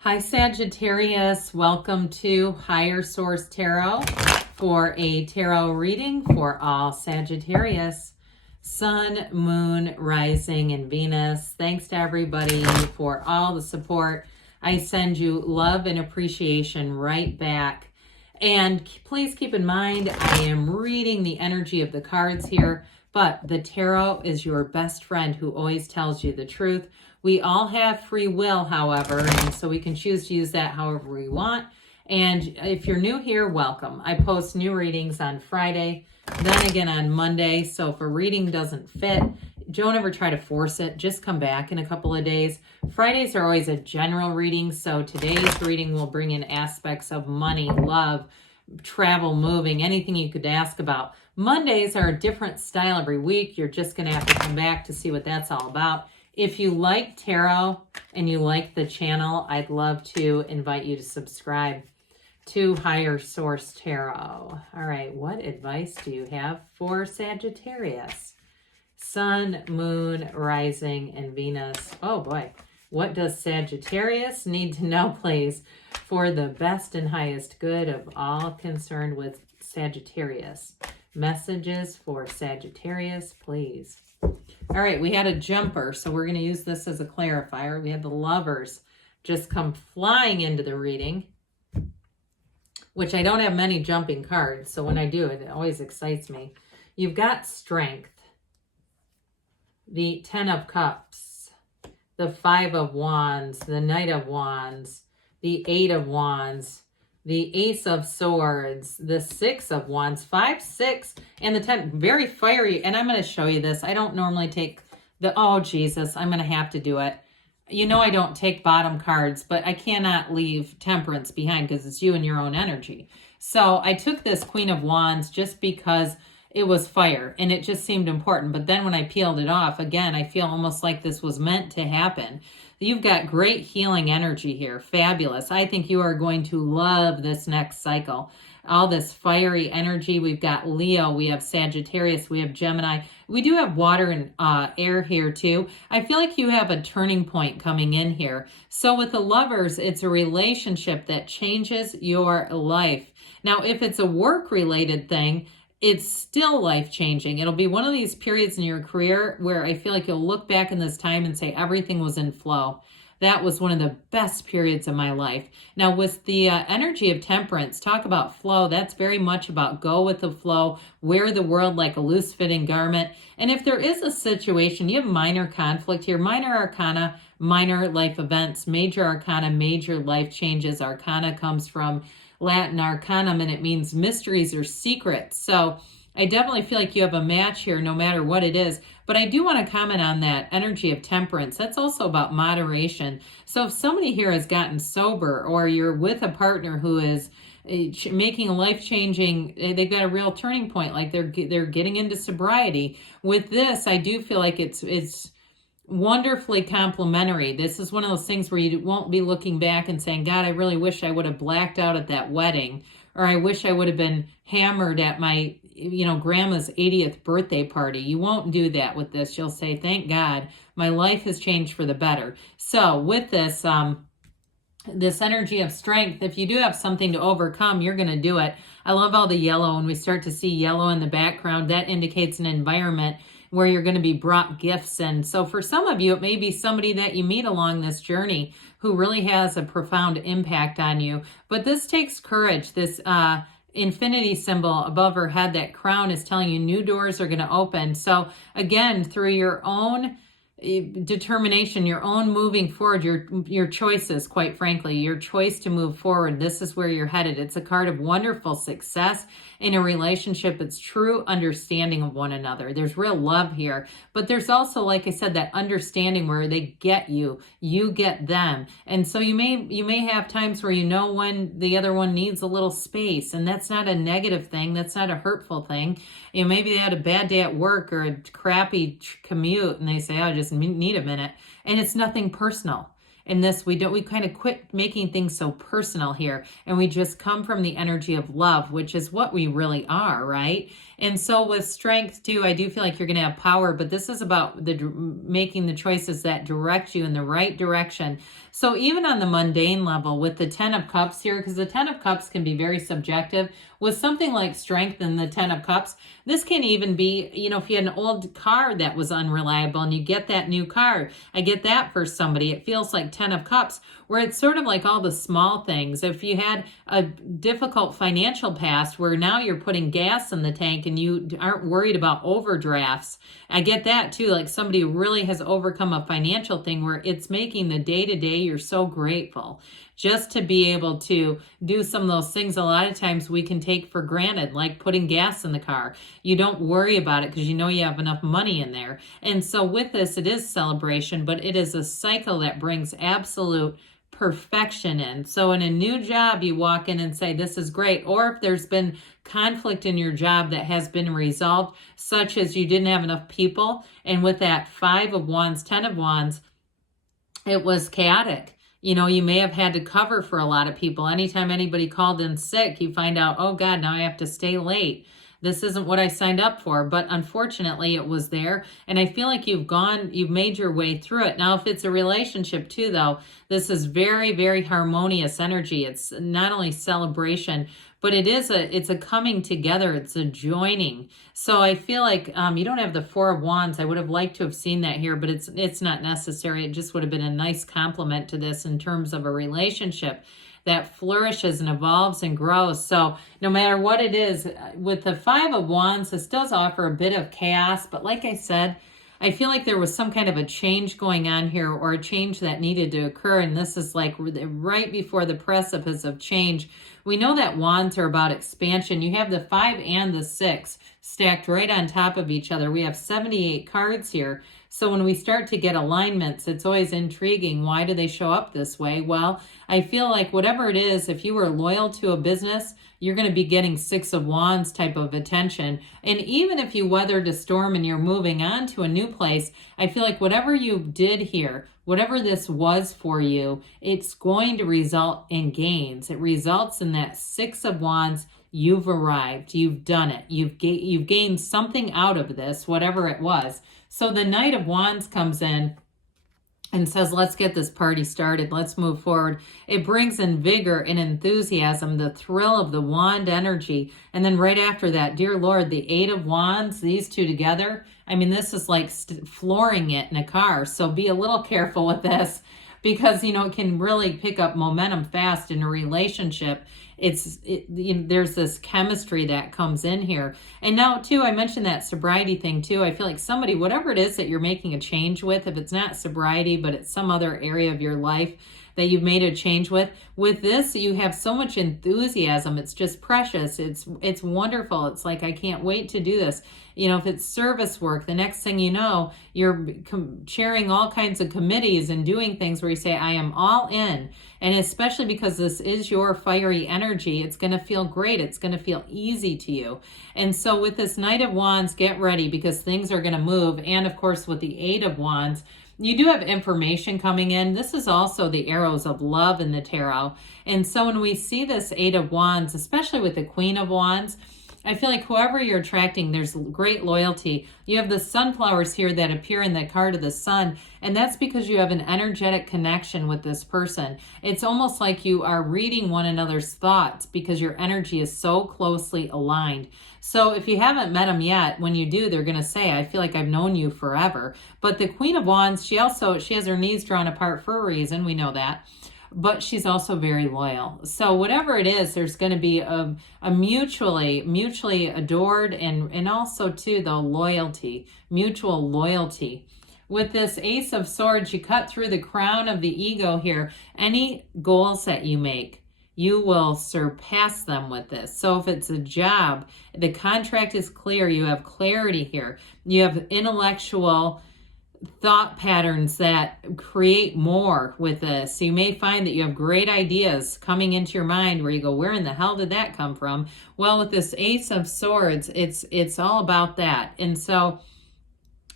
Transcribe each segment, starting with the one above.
Hi Sagittarius, welcome to Higher Source Tarot for a tarot reading for all Sagittarius, Sun, Moon, Rising, and Venus. Thanks to everybody for all the support. I send you love and appreciation right back. And please keep in mind, I am reading the energy of the cards here, but the tarot is your best friend who always tells you the truth. We all have free will, however, and so we can choose to use that however we want. And if you're new here, welcome. I post new readings on Friday, then again on Monday. So if a reading doesn't fit, don't ever try to force it. Just come back in a couple of days. Fridays are always a general reading, so today's reading will bring in aspects of money, love, travel, moving, anything you could ask about. Mondays are a different style every week. You're just going to have to come back to see what that's all about. If you like tarot and you like the channel, I'd love to invite you to subscribe to Higher Source Tarot. All right, what advice do you have for Sagittarius? Sun, Moon, Rising, and Venus. Oh boy, what does Sagittarius need to know, please, for the best and highest good of all concerned with Sagittarius? Messages for Sagittarius, please. All right, we had a jumper, so we're going to use this as a clarifier. We had the Lovers just come flying into the reading, which I don't have many jumping cards, so when I do, it always excites me. You've got Strength, the Ten of Cups, the Five of Wands, the Knight of Wands, the Eight of Wands, the Ace of Swords, the Six of Wands, 5, 6, and the 10. Very fiery, and I'm going to show you this. I don't normally take the, oh Jesus, I'm going to have to do it. You know I don't take bottom cards, but I cannot leave Temperance behind because it's you and your own energy. So I took this Queen of Wands just because it was fire, and it just seemed important. But then when I peeled it off, again, I feel almost like this was meant to happen. You've got great healing energy here. Fabulous. I think you are going to love this next cycle. All this fiery energy. We've got Leo. We have Sagittarius. We have Gemini. We do have water and air here too. I feel like you have a turning point coming in here. So with the Lovers, it's a relationship that changes your life. Now, if it's a work-related thing, it's still life-changing. It'll be one of these periods in your career where I feel like you'll look back in this time and say everything was in flow. That was one of the best periods of my life. Now, with the energy of Temperance, talk about flow. That's very much about go with the flow, wear the world like a loose-fitting garment. And if there is a situation, you have minor conflict here, minor arcana, minor life events, major arcana, major life changes. Arcana comes from Latin arcanum, and it means mysteries or secrets. So I definitely feel like you have a match here no matter what it is. But I do want to comment on that energy of Temperance. That's also about moderation. So if somebody here has gotten sober, or you're with a partner who is making a life-changing, they've got a real turning point, like they're getting into sobriety. With this, I do feel like it's wonderfully complimentary. This is one of those things where you won't be looking back and saying, God, I really wish I would have blacked out at that wedding, or I wish I would have been hammered at my, grandma's 80th birthday party. You won't do that with this. You'll say, thank God, my life has changed for the better. So with this, this energy of strength, if you do have something to overcome, you're going to do it. I love all the yellow. When we start to see yellow in the background, that indicates an environment where you're going to be brought gifts in. So for some of you, it may be somebody that you meet along this journey who really has a profound impact on you. But this takes courage. This infinity symbol above her head, that crown, is telling you new doors are going to open. So again, through your own determination, your own moving forward, your choices, quite frankly, your choice to move forward, this is where you're headed. It's a card of wonderful success in a relationship. It's true understanding of one another. There's real love here, but there's also, like I said, that understanding where they get you, you get them. And so you may have times where when the other one needs a little space, and that's not a negative thing. That's not a hurtful thing. Maybe they had a bad day at work or a crappy commute, and they say, I just need a minute. And it's nothing personal. In this, we kind of quit making things so personal here, and we just come from the energy of love, which is what we really are, right? And so with strength too, I do feel like you're going to have power, but this is about making the choices that direct you in the right direction. So even on the mundane level with the 10 of Cups here, because the 10 of Cups can be very subjective, with something like strength in the 10 of Cups, this can even be, you know, if you had an old car that was unreliable and you get that new car, I get that for somebody. It feels like 10 of Cups, where it's sort of like all the small things. If you had a difficult financial past where now you're putting gas in the tank and you aren't worried about overdrafts, I get that too. Like somebody really has overcome a financial thing where it's making the day-to-day, you're so grateful just to be able to do some of those things a lot of times we can take for granted, like putting gas in the car. You don't worry about it because you know you have enough money in there. And so with this, it is celebration, but it is a cycle that brings absolute perfection in. So in a new job, you walk in and say, this is great. Or if there's been conflict in your job that has been resolved, such as you didn't have enough people. And with that 5 of Wands, 10 of Wands, it was chaotic. You know, you may have had to cover for a lot of people. Anytime anybody called in sick, you find out, oh God, now I have to stay late. This isn't what I signed up for, but unfortunately it was there. And I feel like you've made your way through it. Now, if it's a relationship too, though, this is very, very harmonious energy. It's not only celebration, but it's a coming together. It's a joining. So I feel like you don't have the 4 of Wands. I would have liked to have seen that here, but it's not necessary. It just would have been a nice complement to this in terms of a relationship that flourishes and evolves and grows. So no matter what it is, with the 5 of Wands, this does offer a bit of chaos. But like I said, I feel like there was some kind of a change going on here, or a change that needed to occur. And this is like right before the precipice of change. We know that Wands are about expansion. You have the 5 and the 6 stacked right on top of each other. We have 78 cards here. So when we start to get alignments, it's always intriguing. Why do they show up this way? Well, I feel like whatever it is, if you were loyal to a business, you're going to be getting 6 of Wands type of attention. And even if you weathered a storm and you're moving on to a new place, I feel like whatever you did here, whatever this was for you, it's going to result in gains. It results in that 6 of Wands. You've arrived. You've done it. You've gained something out of this, whatever it was. So the Knight of Wands comes in and says, let's get this party started. Let's move forward. It brings in vigor and enthusiasm, the thrill of the wand energy. And then right after that, dear Lord, the 8 of Wands, these two together. I mean, this is like flooring it in a car. So be a little careful with this, because, you know, it can really pick up momentum fast in a relationship. There's this chemistry that comes in here. And now too, I mentioned that sobriety thing too. I feel like somebody, whatever it is that you're making a change with, if it's not sobriety, but it's some other area of your life that you've made a change with this, you have so much enthusiasm. It's just precious. It's wonderful. It's like, I can't wait to do this. You know, if it's service work, the next thing you know, you're chairing all kinds of committees and doing things where you say, I am all in. And especially because this is your fiery energy, it's going to feel great. It's going to feel easy to you. And so with this Knight of Wands, get ready, because things are going to move. And of course, with the 8 of Wands, you do have information coming in. This is also the arrows of love in the tarot. And so when we see this 8 of Wands, especially with the Queen of Wands, I feel like whoever you're attracting, there's great loyalty. You have the sunflowers here that appear in the card of the sun, and that's because you have an energetic connection with this person. It's almost like you are reading one another's thoughts because your energy is so closely aligned. So if you haven't met them yet, when you do, they're going to say, I feel like I've known you forever. But the Queen of Wands, she has her knees drawn apart for a reason. We know that. But she's also very loyal. So whatever it is, there's going to be a mutually adored and also too the loyalty, mutual loyalty. With this Ace of Swords, you cut through the crown of the ego here. Any goals that you make, you will surpass them with this. So if it's a job, the contract is clear. You have clarity here. You have intellectual thought patterns that create more with this. So you may find that you have great ideas coming into your mind where you go, where in the hell did that come from? Well, with this Ace of Swords, it's all about that. And so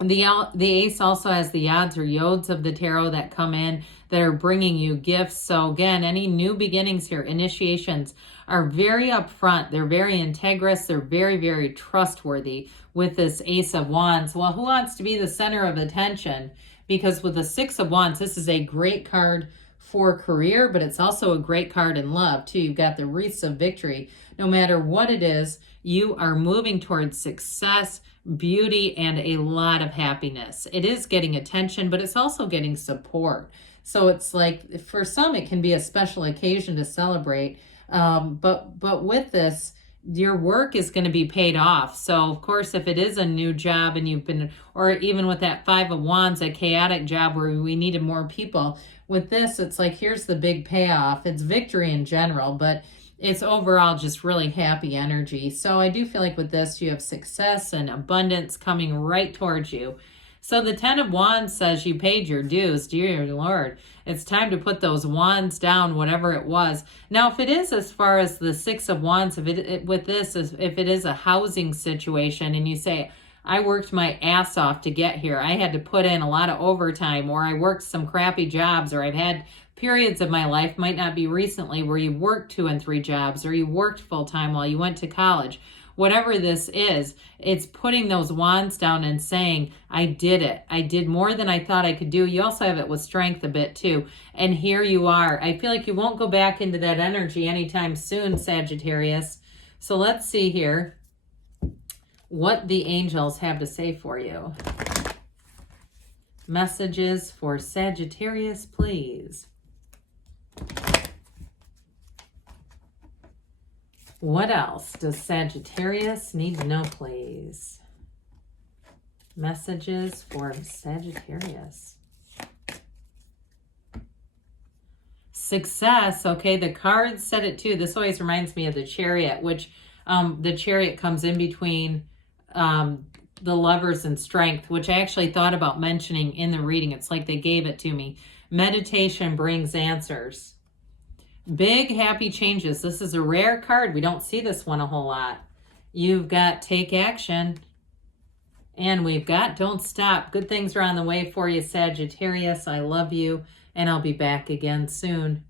the ace also has the odds or yods of the tarot that come in. that are bringing you gifts. So again, any new beginnings here, initiations, are very upfront. They're very integrous. They're very, very trustworthy with this Ace of Wands. Well, who wants to be the center of attention? Because with the Six of Wands, this is a great card for career, but it's also a great card in love too. You've got the wreaths of victory. No matter what it is, you are moving towards success, beauty, and a lot of happiness. It is getting attention, but it's also getting support. So it's like, for some, it can be a special occasion to celebrate. But with this, your work is going to be paid off. So of course, if it is a new job and you've been, or even with that Five of Wands, a chaotic job where we needed more people, with this, it's like, here's the big payoff. It's victory in general, but it's overall just really happy energy. So I do feel like with this, you have success and abundance coming right towards you. So the Ten of Wands says you paid your dues, dear Lord. It's time to put those wands down, whatever it was. Now, if it is as far as the Six of Wands, if it is a housing situation and you say, I worked my ass off to get here. I had to put in a lot of overtime, or I worked some crappy jobs, or I've had periods of my life, might not be recently, where you worked 2 and 3 jobs, or you worked full-time while you went to college. Whatever this is, it's putting those wands down and saying, I did it. I did more than I thought I could do. You also have it with strength a bit too. And here you are. I feel like you won't go back into that energy anytime soon, Sagittarius. So let's see here what the angels have to say for you. Messages for Sagittarius, please. What else does Sagittarius need to know, please? Messages for Sagittarius. Success. Okay, the cards said it too. This always reminds me of the Chariot, which the Chariot comes in between the Lovers and Strength, which I actually thought about mentioning in the reading. It's like they gave it to me. Meditation brings answers. Big happy changes. This is a rare card. We don't see this one a whole lot. You've got take action. And we've got don't stop. Good things are on the way for you, Sagittarius. I love you. And I'll be back again soon.